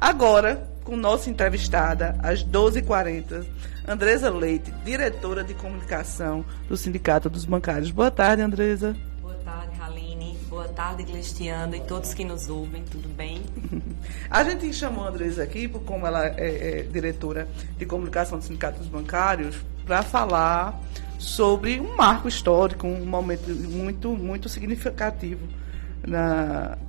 Agora, com nossa entrevistada, às 12h40, Andresa Leite, diretora de comunicação do Sindicato dos Bancários. Boa tarde, Andresa. Boa tarde, Aline. Boa tarde, Glestiano e todos que nos ouvem. Tudo bem? A gente chamou a Andresa aqui, como ela é diretora de comunicação do Sindicato dos Bancários, para falar sobre um marco histórico, um momento muito significativo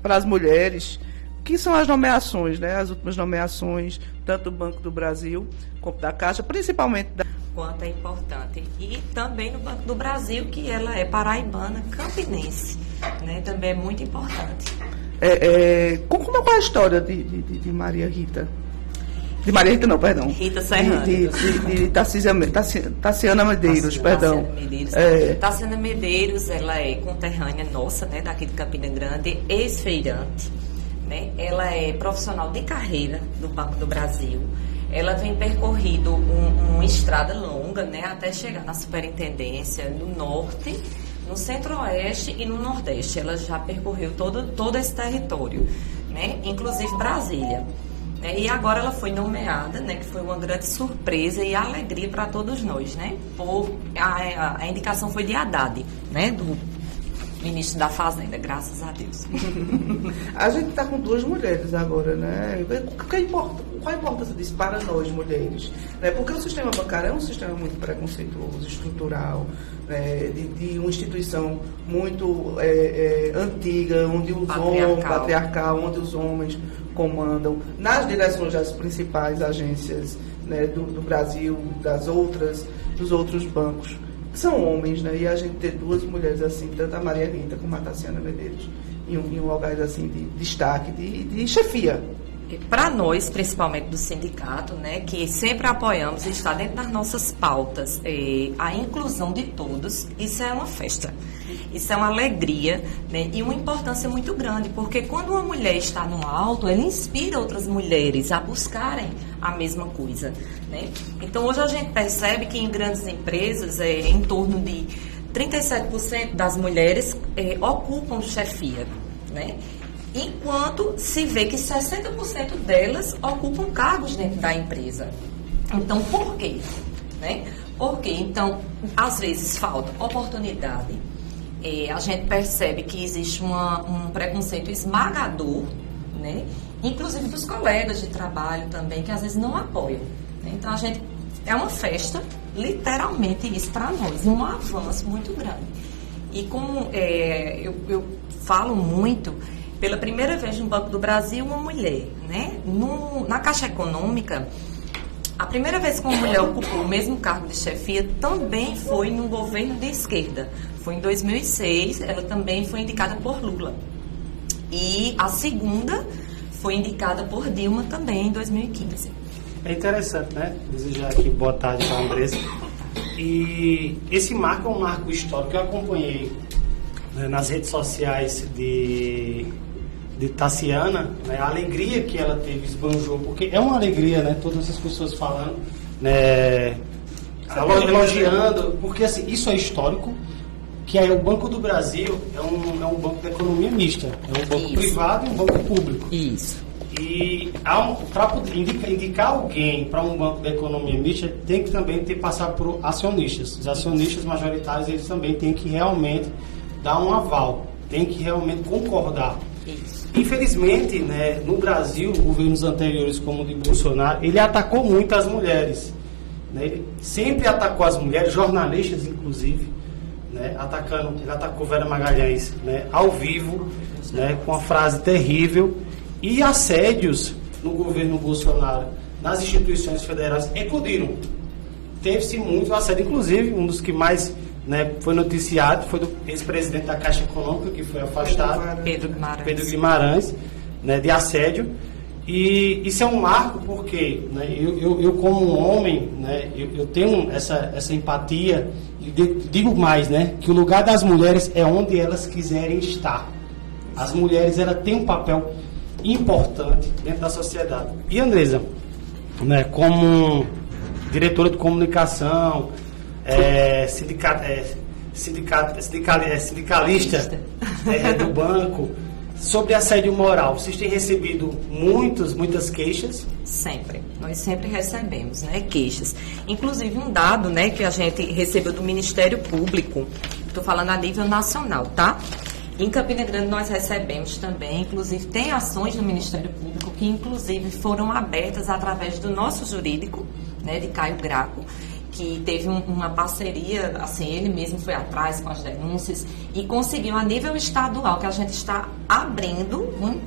para as mulheres, que são as nomeações, né? As últimas nomeações, tanto do Banco do Brasil como da Caixa, principalmente da... Quanto é importante. E também no Banco do Brasil, que ela é paraibana, campinense, né? Também é muito importante. Como é a história de Maria Rita? De Maria Rita, não, perdão. Rita Serrano. De Taciana Medeiros, perdão. Taciana Medeiros, ela é conterrânea nossa, né, daqui de Campina Grande, ex-feirante, né? Ela é profissional de carreira do Banco do Brasil. Ela vem percorrido uma estrada longa, né, até chegar na superintendência no norte, no centro-oeste e no nordeste. Ela já percorreu todo esse território, né, inclusive Brasília. E agora ela foi nomeada, né, que foi uma grande surpresa e alegria para todos nós, né? A indicação foi de Haddad, né, do ministro da Fazenda, graças a Deus. A gente está com duas mulheres agora, né? Qual a importância disso para nós, mulheres? Né? Porque o sistema bancário é um sistema muito preconceituoso, estrutural, né? de uma instituição muito antiga, onde os homens, patriarcal, onde os homens comandam nas direções das principais agências, né, do Brasil, dos outros bancos. São homens, né? E a gente ter duas mulheres assim, tanto a Maria Rita como a Taciana Medeiros, em um lugar assim de destaque, de chefia. Para nós, principalmente do sindicato, né, que sempre apoiamos e está dentro das nossas pautas, a inclusão de todos, isso é uma festa. Isso é uma alegria, né, e uma importância muito grande, porque quando uma mulher está no alto, ela inspira outras mulheres a buscarem a mesma coisa, né? Então, hoje a gente percebe que em grandes empresas, em torno de 37% das mulheres ocupam chefia, né? Enquanto se vê que 60% delas ocupam cargos dentro da empresa. Então, por quê? Né? Porque, então, às vezes falta oportunidade. A gente percebe que existe um preconceito esmagador, né? Inclusive dos colegas de trabalho também, que às vezes não apoiam. Né? Então, é uma festa, literalmente isso para nós, um avanço muito grande. E como eu falo muito, pela primeira vez no Banco do Brasil, uma mulher, né? Na Caixa Econômica, a primeira vez que uma mulher ocupou o mesmo cargo de chefia também foi no governo de esquerda. Foi em 2006, ela também foi indicada por Lula. E a segunda foi indicada por Dilma também em 2015. É interessante, né? Desejar aqui boa tarde para a Andresa. E esse marco é um marco histórico que eu acompanhei, né, nas redes sociais de Taciana, né, a alegria que ela teve, esbanjou, porque é uma alegria, né, todas as pessoas falando, né, elogiando, porque assim, isso é histórico, que aí o Banco do Brasil é um banco da economia mista, é um banco privado e um banco público. Isso. E para indicar alguém para um banco da economia mista, tem que também passar por acionistas. Os acionistas majoritários, eles também têm que realmente dar um aval, tem que realmente concordar. Isso. Infelizmente, né, no Brasil, governos anteriores como o de Bolsonaro, ele atacou muito as mulheres. Né? Ele sempre atacou as mulheres, jornalistas inclusive, né? Ele atacou Vera Magalhães, né, ao vivo, né, com a frase terrível, e assédios no governo Bolsonaro, nas instituições federais, eclodiram. Teve-se muito assédio, inclusive um dos que mais, né, foi noticiado foi do ex-presidente da Caixa Econômica, que foi afastado, Pedro Guimarães, né, de assédio. E isso é um marco porque, né, eu como um homem, né, eu tenho essa empatia, e digo mais, né, que o lugar das mulheres é onde elas quiserem estar. As mulheres, elas têm um papel importante dentro da sociedade. E Andresa, né, como diretora de comunicação, sindicalista do banco, Sobre assédio moral, vocês têm recebido muitas queixas? Sempre. Nós sempre recebemos, né, queixas. Inclusive um dado, né, que a gente recebeu do Ministério Público, estou falando a nível nacional, tá? Em Campina Grande nós recebemos também, inclusive tem ações do Ministério Público que inclusive foram abertas através do nosso jurídico, né, de Caio Graco, que teve uma parceria, assim, ele mesmo foi atrás com as denúncias e conseguiu a nível estadual, que a gente está abrindo um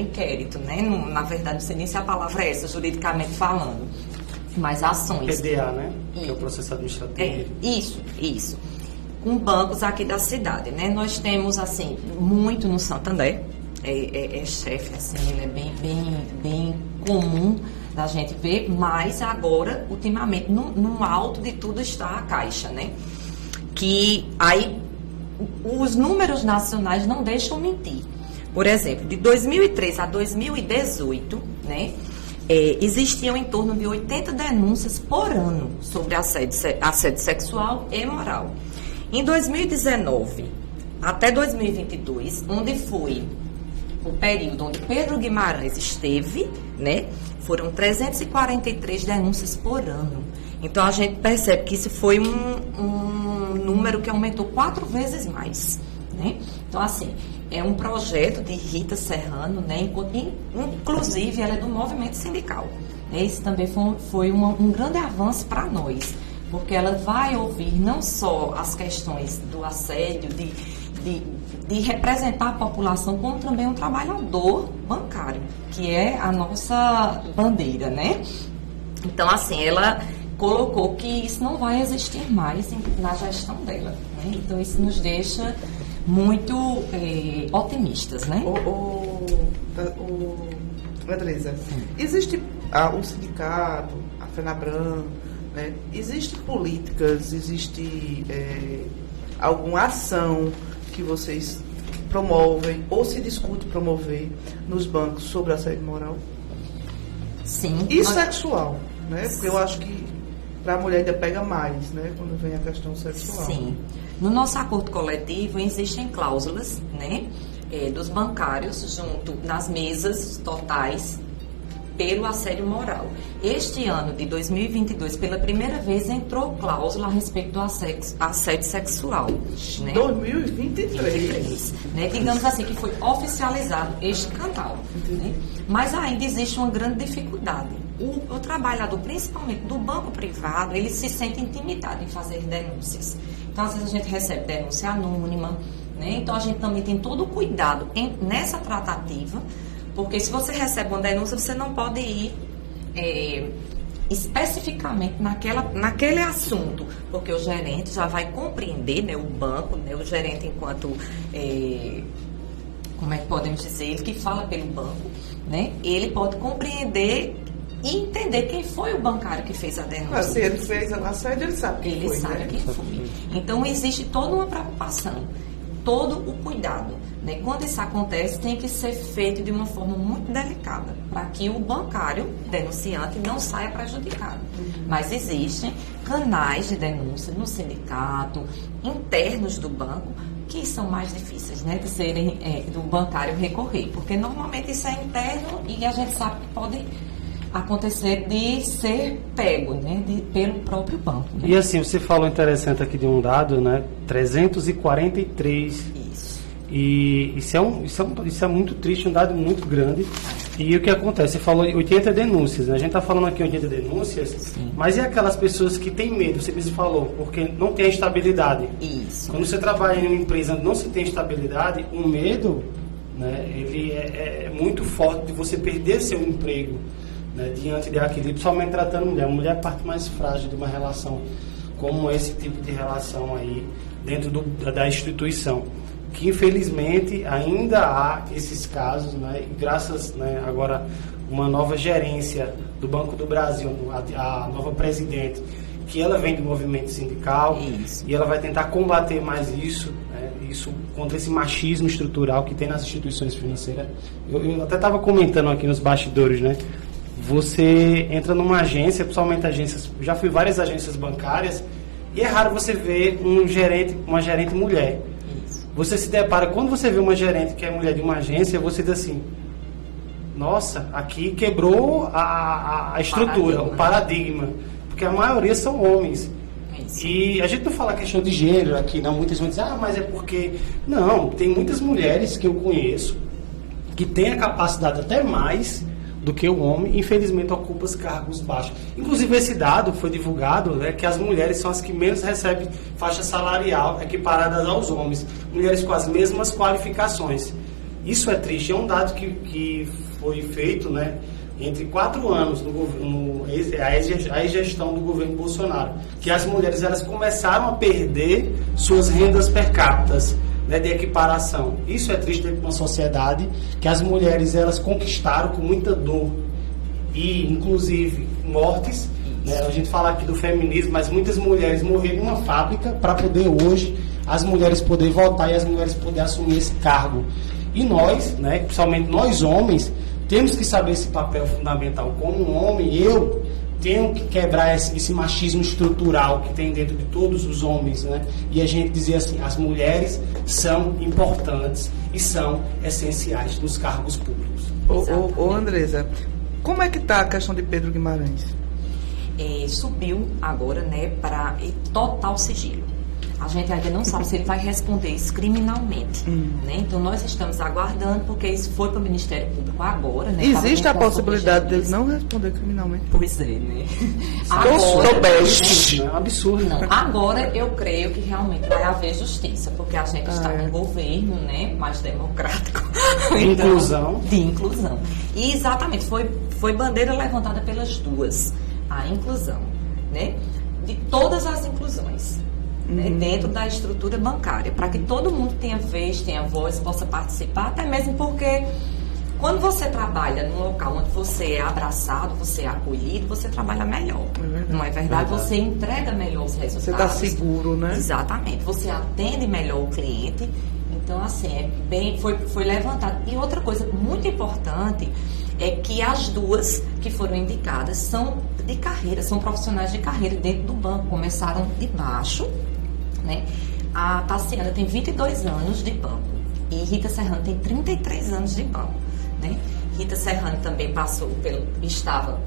inquérito, né? Na verdade, não sei nem se a palavra é essa, juridicamente falando, mas ações. PDA, né? Que é o processo administrativo. Isso. Com bancos aqui da cidade, né? Nós temos, assim, muito no Santander, é chefe, assim, ele é bem comum da gente ver, mas agora, ultimamente, no alto de tudo está a Caixa, né? Que aí os números nacionais não deixam mentir. Por exemplo, de 2003 a 2018, né? Existiam em torno de 80 denúncias por ano sobre assédio sexual e moral. Em 2019 até 2022, onde foi o período onde Pedro Guimarães esteve, né? Foram 343 denúncias por ano. Então, a gente percebe que isso foi um número que aumentou 4 vezes mais, né? Então, assim, é um projeto de Rita Serrano, né? Inclusive, ela é do movimento sindical. Isso também foi um grande avanço para nós, porque ela vai ouvir não só as questões do assédio, de representar a população, como também um trabalhador bancário, que é a nossa bandeira, né? Então, assim, ela colocou que isso não vai existir mais na gestão dela, né? Então, isso nos deixa muito otimistas, né? Andresa, existe o sindicato, a FENABRAN, né? Existem políticas, existe alguma ação que vocês promovem ou se discute promover nos bancos sobre assédio moral? Sim. E sexual, né? Porque eu acho que para a mulher ainda pega mais, né? Quando vem a questão sexual. Sim. No nosso acordo coletivo existem cláusulas, né? Dos bancários junto nas mesas totais pelo assédio moral. Este ano de 2022, pela primeira vez, entrou cláusula a respeito do assédio sexual. Né? 2023. Né? Digamos assim, que foi oficializado este canal. Né? Mas ainda existe uma grande dificuldade. O trabalhador, principalmente do banco privado, ele se sente intimidado em fazer denúncias. Então, às vezes, a gente recebe denúncia anônima, né? Então, a gente também tem todo o cuidado nessa tratativa, porque se você recebe uma denúncia, você não pode ir especificamente naquele assunto, porque o gerente já vai compreender, né, o banco, né, o gerente enquanto, como é que podemos dizer, ele que fala pelo banco, né, ele pode compreender e entender quem foi o bancário que fez a denúncia. Mas se ele fez a assédio, ele sabe quem foi. Ele sabe quem foi. Então, existe toda uma preocupação, todo o cuidado. Né? Quando isso acontece, tem que ser feito de uma forma muito delicada, para que o bancário, denunciante, não saia prejudicado. Mas existem canais de denúncia no sindicato, internos do banco, que são mais difíceis, né, de serem do bancário recorrer, porque normalmente isso é interno e a gente sabe que pode acontecer de ser pego, né, pelo próprio banco. Né? E assim, você falou interessante aqui de um dado, né, 343. Isso. E isso é muito triste, um dado muito grande. E o que acontece? Você falou 80 denúncias, né? A gente está falando aqui 80 denúncias, sim, mas e aquelas pessoas que têm medo, você mesmo falou, porque não tem estabilidade. Isso. Quando você trabalha em uma empresa onde não se tem estabilidade, o medo, né, ele é muito forte de você perder seu emprego, né, diante daquilo, principalmente tratando mulher. A mulher é a parte mais frágil de uma relação como esse tipo de relação aí dentro da instituição, que infelizmente ainda há esses casos, né, e graças, né, agora uma nova gerência do Banco do Brasil, a nova presidente, que ela vem do movimento sindical. Isso. E ela vai tentar combater mais isso, né, isso contra esse machismo estrutural que tem nas instituições financeiras. Eu até estava comentando aqui nos bastidores, né? Você entra numa agência, principalmente agências, já fui em várias agências bancárias, e é raro você ver uma gerente mulher. Isso. você se depara, quando você vê uma gerente que é mulher de uma agência, você diz assim, nossa, aqui quebrou a estrutura, o paradigma, porque a maioria são homens. E a gente não fala questão de gênero aqui, não. Muitas vão dizer, mas é porque... Não, tem muitas mulheres que eu conheço que têm a capacidade até mais do que o homem, infelizmente ocupam os cargos baixos. Inclusive esse dado foi divulgado, né, que as mulheres são as que menos recebem faixa salarial equiparadas aos homens, mulheres com as mesmas qualificações. Isso é triste, é um dado que foi feito, né, entre 4 anos a gestão do governo Bolsonaro, que as mulheres elas começaram a perder suas rendas per capita, né, de equiparação. Isso é triste dentro de uma sociedade que as mulheres elas conquistaram com muita dor e inclusive mortes, né? A gente fala aqui do feminismo, mas muitas mulheres morreram em uma fábrica para poder hoje as mulheres poderem voltar e as mulheres poderem assumir esse cargo. E nós, né, principalmente nós homens, temos que saber esse papel fundamental. Como um homem, eu tenho que quebrar esse machismo estrutural que tem dentro de todos os homens, né? E a gente dizer assim, as mulheres são importantes e são essenciais nos cargos públicos. Ô Andresa, como é que está a questão de Pedro Guimarães? Subiu agora, né, para total sigilo. A gente ainda não sabe se ele vai responder isso criminalmente, né? Então nós estamos aguardando, porque isso foi para o Ministério Público agora, né? Existe a possibilidade dele não responder criminalmente? Pois é, né? Soubeste. É um absurdo. Não, agora eu creio que realmente vai haver justiça, porque a gente está num governo, né, mais democrático. Inclusão. De inclusão. E exatamente, foi bandeira levantada pelas duas, a inclusão, né? De todas as inclusões. Né, dentro da estrutura bancária, para que todo mundo tenha vez, tenha voz, possa participar, até mesmo porque quando você trabalha num local onde você é abraçado, você é acolhido, você trabalha melhor. Não é verdade? Você entrega melhor os resultados. Você está seguro, né? Exatamente. Você atende melhor o cliente. Então, assim, foi levantado. E outra coisa muito importante é que as duas que foram indicadas são de carreira, são profissionais de carreira dentro do banco. Começaram de baixo, né? A Tassiana tem 22 anos de banco e Rita Serrano tem 33 anos de banco, né? Rita Serrano também estava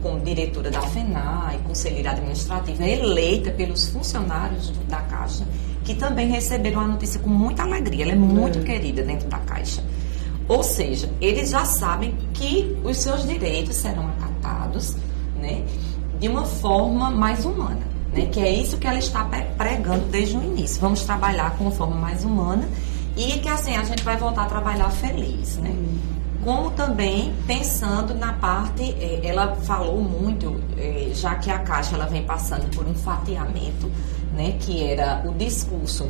como diretora da FENAI, conselheira administrativa, eleita pelos funcionários da Caixa, que também receberam a notícia com muita alegria. Ela é muito querida dentro da Caixa. Ou seja, eles já sabem que os seus direitos serão acatados, né, de uma forma mais humana. Né, que é isso que ela está pregando desde o início. Vamos trabalhar com uma forma mais humana e que assim a gente vai voltar a trabalhar feliz, né? Como também pensando na parte, ela falou muito, já que a Caixa ela vem passando por um fatiamento, né, que era o discurso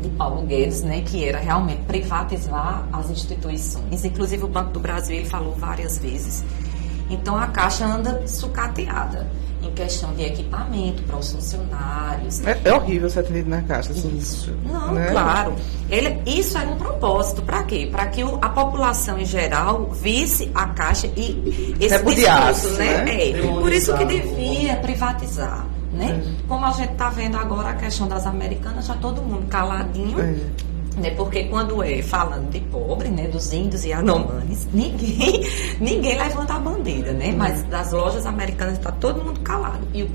de Paulo Guedes, né, que era realmente privatizar as instituições. Inclusive o Banco do Brasil ele falou várias vezes. Então a Caixa anda sucateada em questão de equipamento para os funcionários. É horrível ser atendido na Caixa. Isso. Não, né? Claro. Isso era um propósito. Para quê? Para que a população em geral visse a Caixa e esse discurso, né? Por isso que devia privatizar. Né? Como a gente está vendo agora a questão das americanas, já todo mundo caladinho. Né? Porque quando falando de pobre, né, dos índios e anomanes, ninguém levanta a bandeira, né? Mas das lojas americanas está todo mundo calado. E o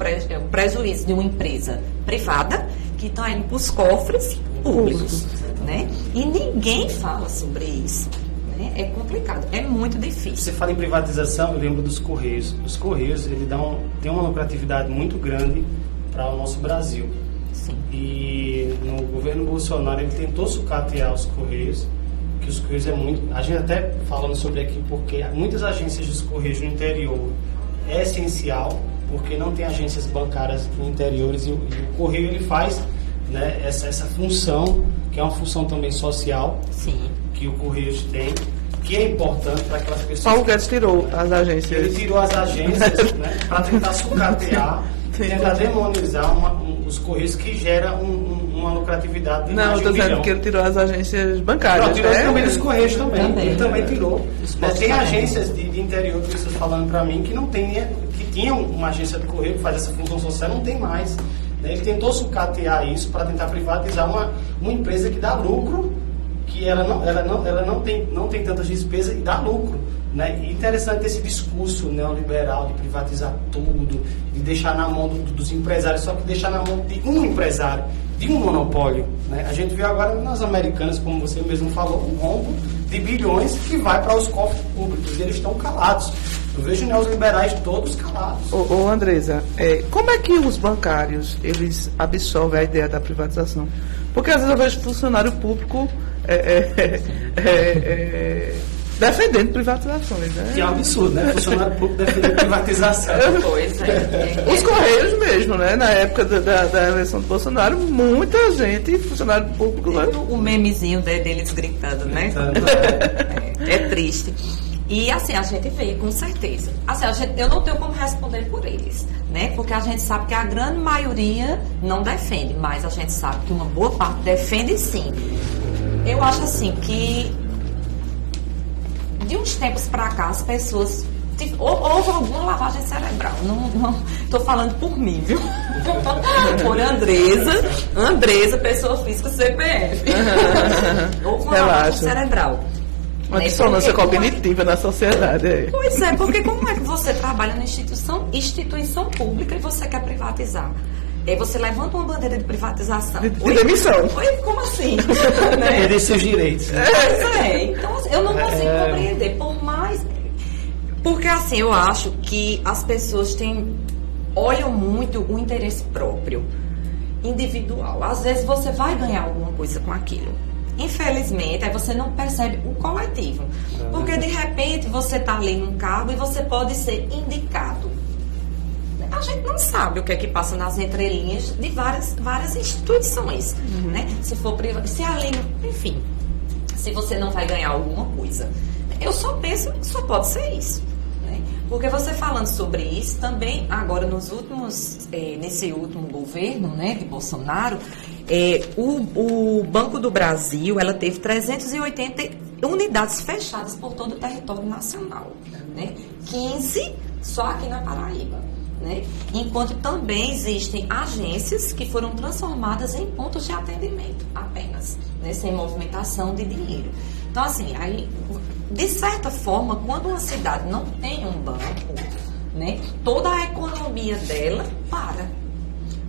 prejuízo de uma empresa privada que está indo para os cofres públicos, né? E ninguém fala sobre isso. Né? É complicado, é muito difícil. Você fala em privatização, eu lembro dos Correios. Os Correios, ele tem uma lucratividade muito grande para o nosso Brasil. Sim. E no governo Bolsonaro ele tentou sucatear os Correios, que os Correios é muito... A gente até falando sobre aqui, porque muitas agências dos Correios no interior é essencial, porque não tem agências bancárias no interior e o Correio ele faz, né, essa função, que é uma função também social. Sim. Que o Correios tem, que é importante para aquelas pessoas... Paulo Guedes tirou as agências. Ele tirou as agências, né, para tentar sucatear, tentar demonizar os Correios que geram uma lucratividade de Não, mais de 1 estou dizendo bilhão. que ele tirou as agências bancárias. Não, tirou né? também dos Correios também. Ele também tirou. Tem também. agências de interior, de pessoas falando para mim, que não tem, que tinham uma agência de Correio que faz essa função social, não tem mais. né? Ele tentou sucatear isso para tentar privatizar uma empresa que dá lucro, que ela não tem tantas despesas e dá lucro. Né? E interessante esse discurso neoliberal de privatizar tudo, de deixar na mão dos empresários, só que deixar na mão de um empresário, de um monopólio. Né? A gente viu agora nas Americanas, como você mesmo falou, um rombo de bilhões que vai para os cofres públicos, e eles estão calados. Eu vejo neoliberais todos calados. Ô Andresa, como é que os bancários eles absorvem a ideia da privatização? Porque às vezes eu vejo funcionário público defendendo privatizações, né? Que é um absurdo, né? Funcionário público defendendo privatização. Pois é. Os Correios mesmo, né? Na época da eleição do Bolsonaro, muita gente, funcionário público... Né? O memezinho deles gritando, né? É triste. E assim, a gente vê, com certeza. Assim, eu não tenho como responder por eles, né? Porque a gente sabe que a grande maioria não defende, mas a gente sabe que uma boa parte defende sim. Eu acho assim que de uns tempos para cá as pessoas houve alguma lavagem cerebral. Não estou falando por mim, viu? Por Andresa, pessoa física CPF. Houve uma lavagem cerebral. Uma dissonância cognitiva na sociedade. Pois é, porque como é que você trabalha na instituição pública e você quer privatizar? E aí você levanta uma bandeira de privatização. De demissão. Como assim? Perder seus direitos. Pois é, então eu não consigo compreender. Porque assim, eu acho que as pessoas olham muito o interesse próprio, individual. Às vezes você vai ganhar alguma coisa com aquilo. Infelizmente, aí você não percebe o coletivo. Porque de repente você está ali num cargo e você pode ser indicado. A gente não sabe o que é que passa nas entrelinhas de várias instituições, né? Se for privado, se ali, enfim, se você não vai ganhar alguma coisa. Eu só penso que só pode ser isso, né? Porque você falando sobre isso, também agora nesse último governo, né, de Bolsonaro, o Banco do Brasil, ela teve 380 unidades fechadas por todo o território nacional, né? 15 só aqui na Paraíba. Né? Enquanto também existem agências que foram transformadas em pontos de atendimento apenas, né? Sem movimentação de dinheiro. Então, assim, aí, de certa forma, quando uma cidade não tem um banco, né, toda a economia dela para.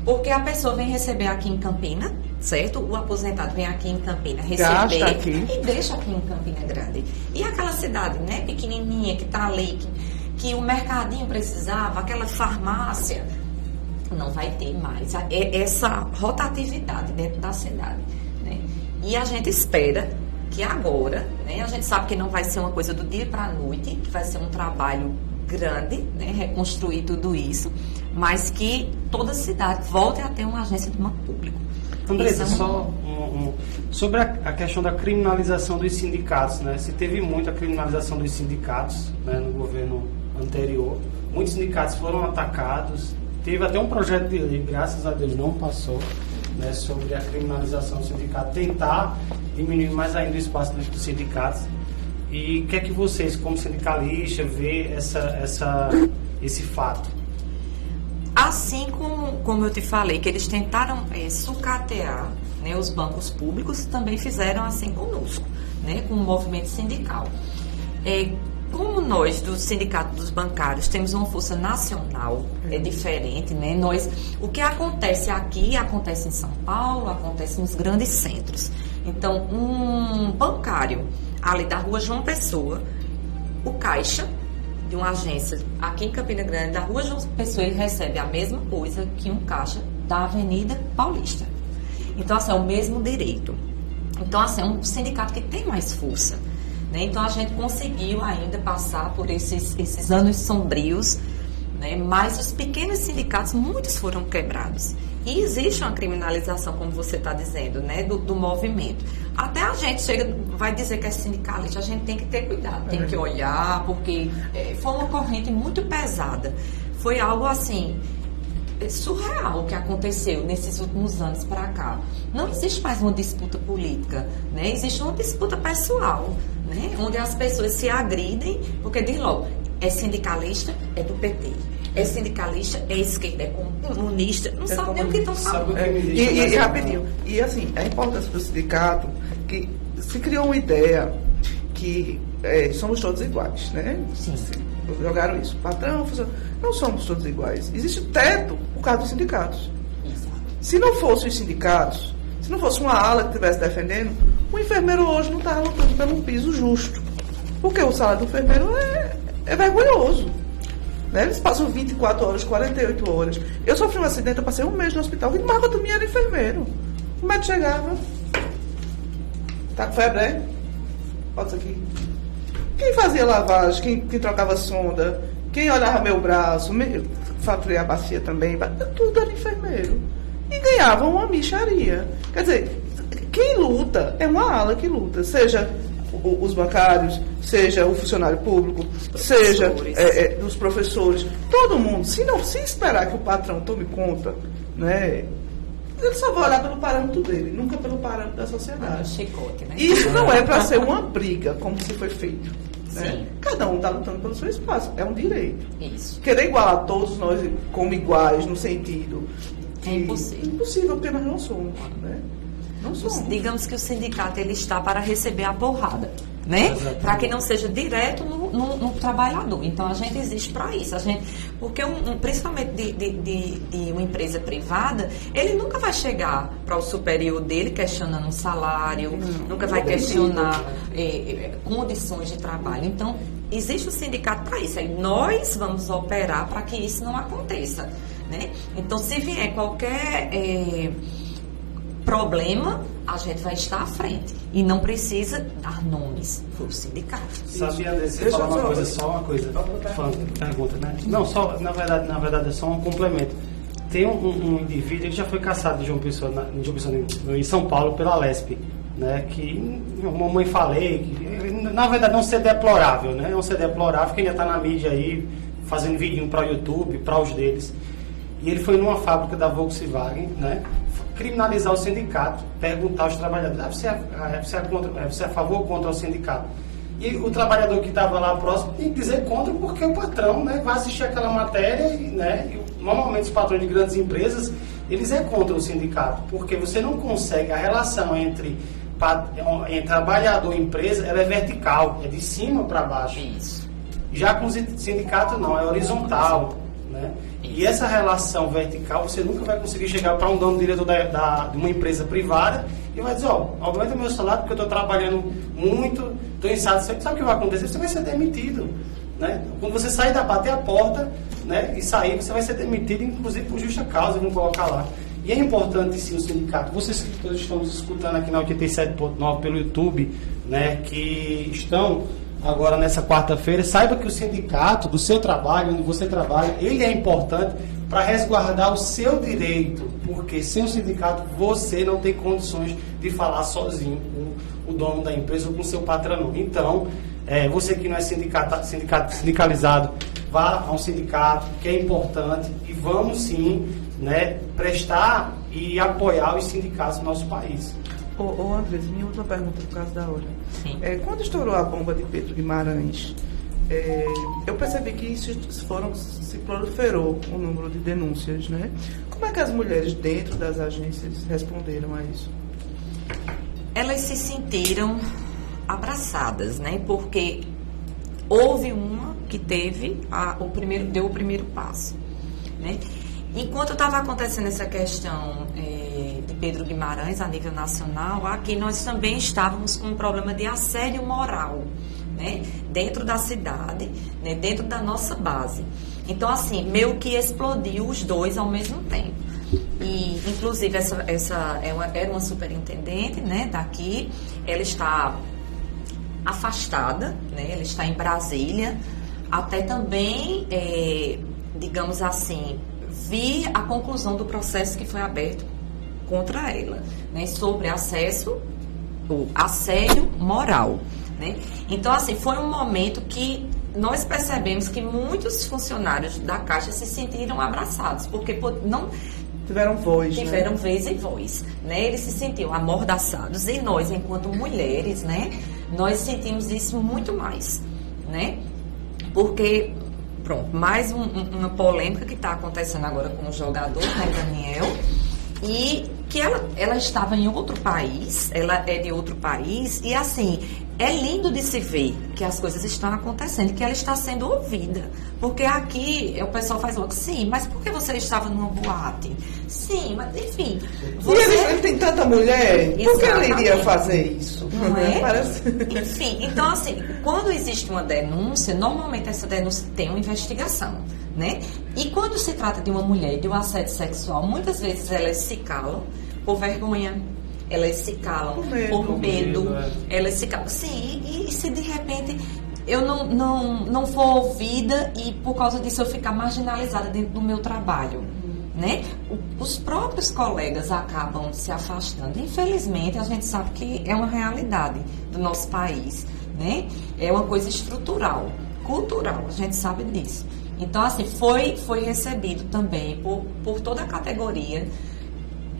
Porque a pessoa vem receber aqui em Campina, certo? O aposentado vem aqui em Campina receber e deixa aqui em Campina Grande. E aquela cidade, né, pequenininha, que está ali, que o mercadinho precisava, aquela farmácia, não vai ter mais essa rotatividade dentro da cidade, né? E a gente espera que agora, né, a gente sabe que não vai ser uma coisa do dia para a noite, que vai ser um trabalho grande, né, reconstruir tudo isso, mas que toda cidade volte a ter uma agência de banco público. Andresa, só sobre a questão da criminalização dos sindicatos, né? Se teve muita criminalização dos sindicatos, né, no governo anterior, muitos sindicatos foram atacados, teve até um projeto de lei, graças a Deus não passou, né, sobre a criminalização do sindicato, tentar diminuir mais ainda o espaço dos sindicatos. E o que é que vocês, como sindicalistas, vê esse fato? Assim como eu te falei, que eles tentaram sucatear, né, os bancos públicos, também fizeram assim conosco, né, com o movimento sindical. Como nós, do Sindicato dos Bancários, temos uma força nacional, é diferente, né? O que acontece aqui, acontece em São Paulo, acontece nos grandes centros. Então, um bancário ali da rua João Pessoa, o caixa de uma agência aqui em Campina Grande, da rua João Pessoa, ele recebe a mesma coisa que um caixa da Avenida Paulista. Então, assim, é o mesmo direito. Então, assim, é um sindicato que tem mais força. Então, a gente conseguiu ainda passar por esses anos sombrios, né? Mas os pequenos sindicatos, muitos foram quebrados. E existe uma criminalização, como você está dizendo, né? do movimento. Até a gente vai dizer que é sindicalista, a gente tem que ter cuidado, tem que olhar, porque foi uma corrente muito pesada. Foi algo assim surreal o que aconteceu nesses últimos anos para cá. Não existe mais uma disputa política, né? Existe uma disputa pessoal, né? Onde as pessoas se agridem, porque diz logo, é sindicalista, é do PT. É sindicalista, é esquerda, é comunista, não sabe nem o que estão falando. E rapidinho, e assim, a importância do sindicato, que se criou uma ideia que somos todos iguais, né? Sim. Jogaram isso. Patrão, funcionário. Não somos todos iguais. Existe teto por causa dos sindicatos. Exato. Se não fossem os sindicatos, se não fosse uma ala que estivesse defendendo, o enfermeiro hoje não estava lutando por um piso justo. Porque o salário do enfermeiro é vergonhoso. Né? Eles passam 24 horas, 48 horas. Eu sofri um acidente, eu passei um mês no hospital, e marca do era enfermeiro. O médico chegava. Tá com febre, é? Bota isso aqui. Quem fazia lavagem, quem trocava sonda, quem olhava meu braço, faturei a bacia também, tudo era enfermeiro. E ganhava uma mixaria. Quer dizer, quem luta é uma ala que luta, seja os bancários, seja o funcionário público, seja dos professores, todo mundo. Se esperar que o patrão tome conta, né, ele só vai olhar pelo parâmetro dele, nunca pelo parâmetro da sociedade. Chicote, né? Isso não é para ser uma briga, como se foi feito. Né? Sim. Cada um está lutando pelo seu espaço, é um direito. Isso. Querer igualar todos nós como iguais, no sentido que... É impossível. Impossível, porque nós não somos, né? Não somos. Digamos que o sindicato ele está para receber a porrada, né? Para que não seja direto no trabalhador. Então a gente existe para isso. Porque principalmente de uma empresa privada, ele nunca vai chegar para o superior dele questionando um salário, nunca vai questionar condições de trabalho. Então existe o sindicato para isso. Aí nós vamos operar para que isso não aconteça, né? Então se vier qualquer problema, a gente vai estar à frente. E não precisa dar nomes. Foi o sindicato. Sabia, Andressa, você falar uma coisa, só uma coisa. Pergunta, né? Não, só, na verdade é só um complemento. Tem um indivíduo, ele já foi caçado de João Pessoa, em São Paulo, pela Lespe, né? Que mamãe falei, que na verdade é um ser deplorável, né? É um ser deplorável que ainda está na mídia aí, fazendo vídeo para o YouTube, para os deles. E ele foi numa fábrica da Volkswagen, né? Criminalizar o sindicato, perguntar aos trabalhadores, você é a favor ou contra o sindicato? E o trabalhador que estava lá próximo tem que dizer contra, porque o patrão, né, vai assistir aquela matéria, né, e normalmente os patrões de grandes empresas, eles é contra o sindicato, porque você não consegue, a relação entre trabalhador e empresa, ela é vertical, é de cima para baixo. Isso. Já com o sindicato não, é horizontal, né? E essa relação vertical, você nunca vai conseguir chegar para um dono diretor de uma empresa privada e vai dizer, aumenta o meu salário porque eu estou trabalhando muito, estou insatisfeito. Sabe o que vai acontecer? Você vai ser demitido, né? Quando você sair bater a porta, né, e sair, você vai ser demitido, inclusive por justa causa, vamos colocar lá. E é importante sim o sindicato. Vocês que todos estão nos escutando aqui na 87.9 pelo YouTube, né, que estão agora nessa quarta-feira, saiba que o sindicato do seu trabalho, onde você trabalha, ele é importante para resguardar o seu direito, porque sem o sindicato você não tem condições de falar sozinho com o dono da empresa ou com o seu patrão. Então, você que não é sindicalizado, vá a um sindicato, que é importante, e vamos sim, né, prestar e apoiar os sindicatos do nosso país. Ô Andrés, minha última pergunta por causa da hora. Sim. Quando estourou a bomba de Pedro Guimarães, eu percebi que se proliferou o número de denúncias, né? Como é que as mulheres dentro das agências responderam a isso? Elas se sentiram abraçadas, né? Porque houve uma que deu o primeiro passo, né? Enquanto estava acontecendo essa questão de Pedro Guimarães a nível nacional, aqui nós também estávamos com um problema de assédio moral, né? Dentro da cidade, né? Dentro da nossa base. Então, assim, meio que explodiu os dois ao mesmo tempo. E, inclusive, era uma superintendente, né, daqui, ela está afastada, né? Ela está em Brasília, até também, digamos assim, vi a conclusão do processo que foi aberto contra ela, né, sobre o assédio moral, né? Então, assim, foi um momento que nós percebemos que muitos funcionários da Caixa se sentiram abraçados, porque não tiveram voz, tiveram vez e voz, né? Eles se sentiam amordaçados, e nós, enquanto mulheres, né, nós sentimos isso muito mais, né? porque, pronto, mais uma polêmica que está acontecendo agora com o jogador, né, Daniel, e que ela estava em outro país, ela é de outro país, e assim, é lindo de se ver que as coisas estão acontecendo, que ela está sendo ouvida. Porque aqui o pessoal faz logo, sim, mas por que você estava numa boate? Sim, mas enfim. E ele tem tanta mulher, por que ele iria fazer isso? Não é? Parece... Enfim, então assim, quando existe uma denúncia, normalmente essa denúncia tem uma investigação, né? E quando se trata de uma mulher, de um assédio sexual, muitas vezes elas se calam por vergonha, elas se calam por medo, elas se calam. Sim, e se de repente eu não for ouvida e por causa disso eu ficar marginalizada dentro do meu trabalho, né? Os próprios colegas acabam se afastando. Infelizmente, a gente sabe que é uma realidade do nosso país, né? É uma coisa estrutural, cultural, a gente sabe disso. Então, assim, foi recebido também por toda a categoria,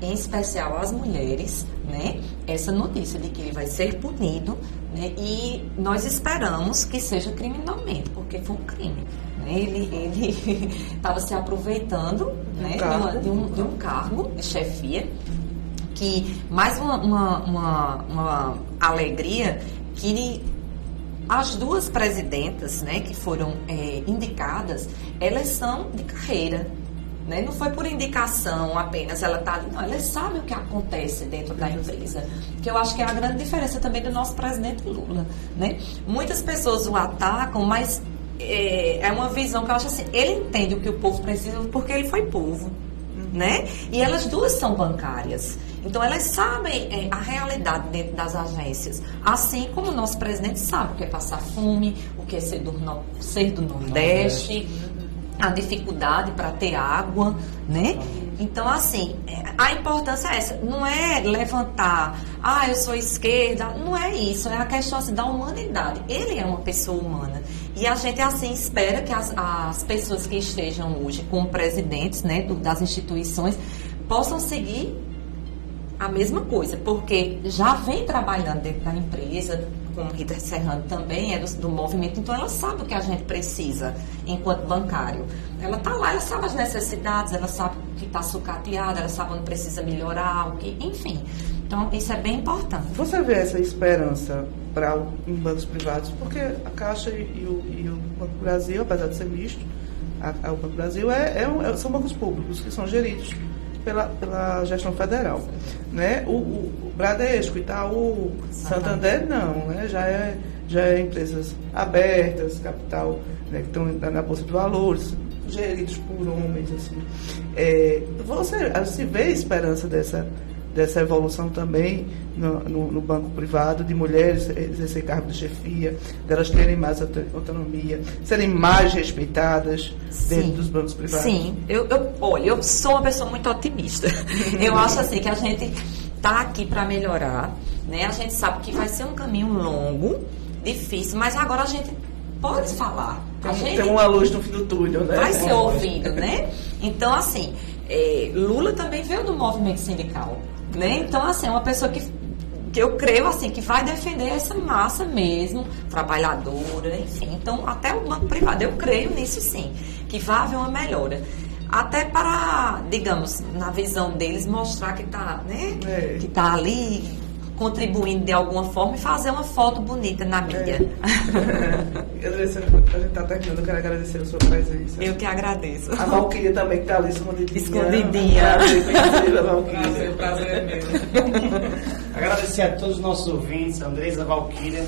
em especial as mulheres, né, essa notícia de que ele vai ser punido, né, e nós esperamos que seja criminalmente, porque foi um crime. Né, ele estava se aproveitando, né, de um cargo de chefia, que mais uma alegria que as duas presidentas, né, que foram indicadas, elas são de carreira. Né? Não foi por indicação apenas, ela tá ali, não, ela sabe o que acontece dentro da empresa, que eu acho que é a grande diferença também do nosso presidente Lula, né? Muitas pessoas o atacam, mas é uma visão que eu acho assim, ele entende o que o povo precisa porque ele foi povo, né? E elas duas são bancárias, então elas sabem a realidade dentro das agências, assim como o nosso presidente sabe o que é passar fome, o que é ser do Nordeste, a dificuldade para ter água, né? Então, assim, a importância é essa. Não é levantar, eu sou esquerda. Não é isso. É a questão assim, da humanidade. Ele é uma pessoa humana. E a gente, assim, espera que as pessoas que estejam hoje como presidentes, né, das instituições possam seguir a mesma coisa, porque já vem trabalhando dentro da empresa, como Rita Serrano também é do movimento, então ela sabe o que a gente precisa enquanto bancário. Ela está lá, ela sabe as necessidades, ela sabe o que está sucateado, ela sabe onde precisa melhorar, enfim. Então, isso é bem importante. Você vê essa esperança em bancos privados? Porque a Caixa e o Banco do Brasil, apesar de ser misto, o Banco do Brasil são bancos públicos que são geridos pela gestão federal, né? O Bradesco, Itaú, Santander não, né? Já é empresas abertas, capital, né, que estão na Bolsa de Valores, geridos por homens, assim. Você se vê esperança dessa evolução também no banco privado, de mulheres exercer cargo de chefia, delas terem mais autonomia, serem mais respeitadas dentro dos bancos privados? Sim, olha, eu sou uma pessoa muito otimista. Eu acho assim que a gente está aqui para melhorar, né? A gente sabe que vai ser um caminho longo, difícil, mas agora a gente pode falar. Tem uma luz no fim do túnel, né? Vai ser ouvido, né? Então, assim, Lula também veio do movimento sindical, né? Então, assim, é uma pessoa que eu creio, assim, que vai defender essa massa mesmo, trabalhadora, enfim. Então, até o banco privado, eu creio nisso sim, que vai haver uma melhora. Até para, digamos, na visão deles, mostrar que está, né? Que está ali contribuindo de alguma forma e fazer uma foto bonita na mídia. A gente está terminando, eu quero agradecer a sua presença. Eu que agradeço. A Valquíria também, que está ali escondidinha. Escondidinha. O prazer é mesmo. Agradecer a todos os nossos ouvintes, Andresa, Valquíria,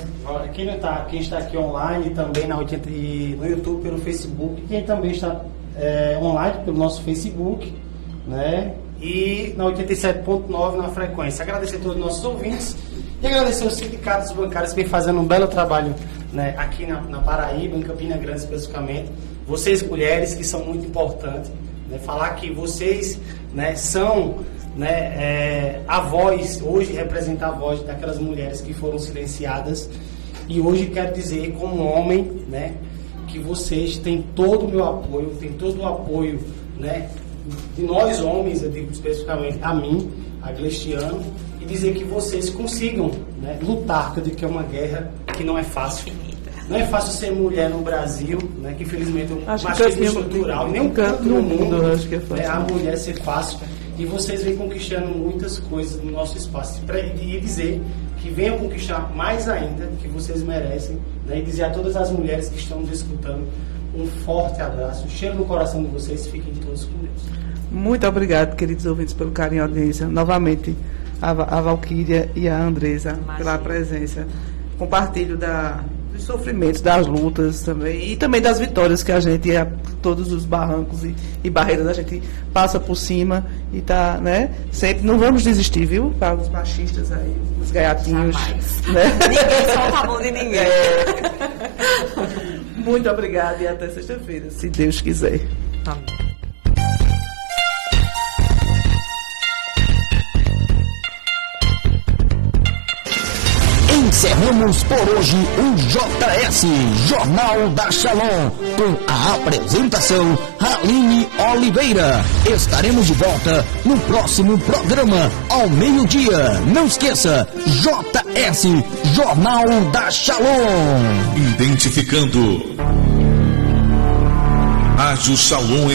quem está aqui online também no YouTube, pelo Facebook, quem também está online pelo nosso Facebook, né? E na 87.9 na frequência. Agradecer a todos os nossos ouvintes e agradecer aos sindicatos bancários que vem fazendo um belo trabalho, né, aqui na Paraíba, em Campina Grande especificamente. Vocês mulheres, que são muito importantes, né, falar que vocês, né, são, né, a voz, hoje representar a voz daquelas mulheres que foram silenciadas. E hoje quero dizer, como homem, né, que vocês têm todo o meu apoio, têm todo o apoio, né, de nós homens, eu digo especificamente a mim, a Glestiano, e dizer que vocês consigam, né, lutar, que eu digo que é uma guerra que não é fácil, Não é fácil ser mulher no Brasil, né? Que infelizmente o Acho que machismo estrutural, nem um canto no mundo, acho que é fácil. a mulher ser fácil. E vocês vêm conquistando muitas coisas no nosso espaço. E dizer que venham conquistar mais ainda, que vocês merecem, né? E dizer a todas as mulheres que estão nos escutando, um forte abraço, um cheiro no coração de vocês, fiquem todos com Deus. Muito obrigado, queridos ouvintes, pelo carinho e audiência. Novamente, a Valquíria e a Andresa, pela presença. Compartilho dos sofrimentos, das lutas também, e também das vitórias que a gente, todos os barrancos e barreiras, a gente passa por cima e tá, né? Sempre, não vamos desistir, viu? Para os machistas aí, os gaiatinhos. Né? Ninguém solta a mão de ninguém. Muito obrigada e até sexta-feira, se Deus quiser. Amém. Encerramos por hoje o JS, Jornal da Shalom, com a apresentação Aline Oliveira. Estaremos de volta no próximo programa, ao meio-dia. Não esqueça, JS, Jornal da Shalom. Identificando Rádio Shalom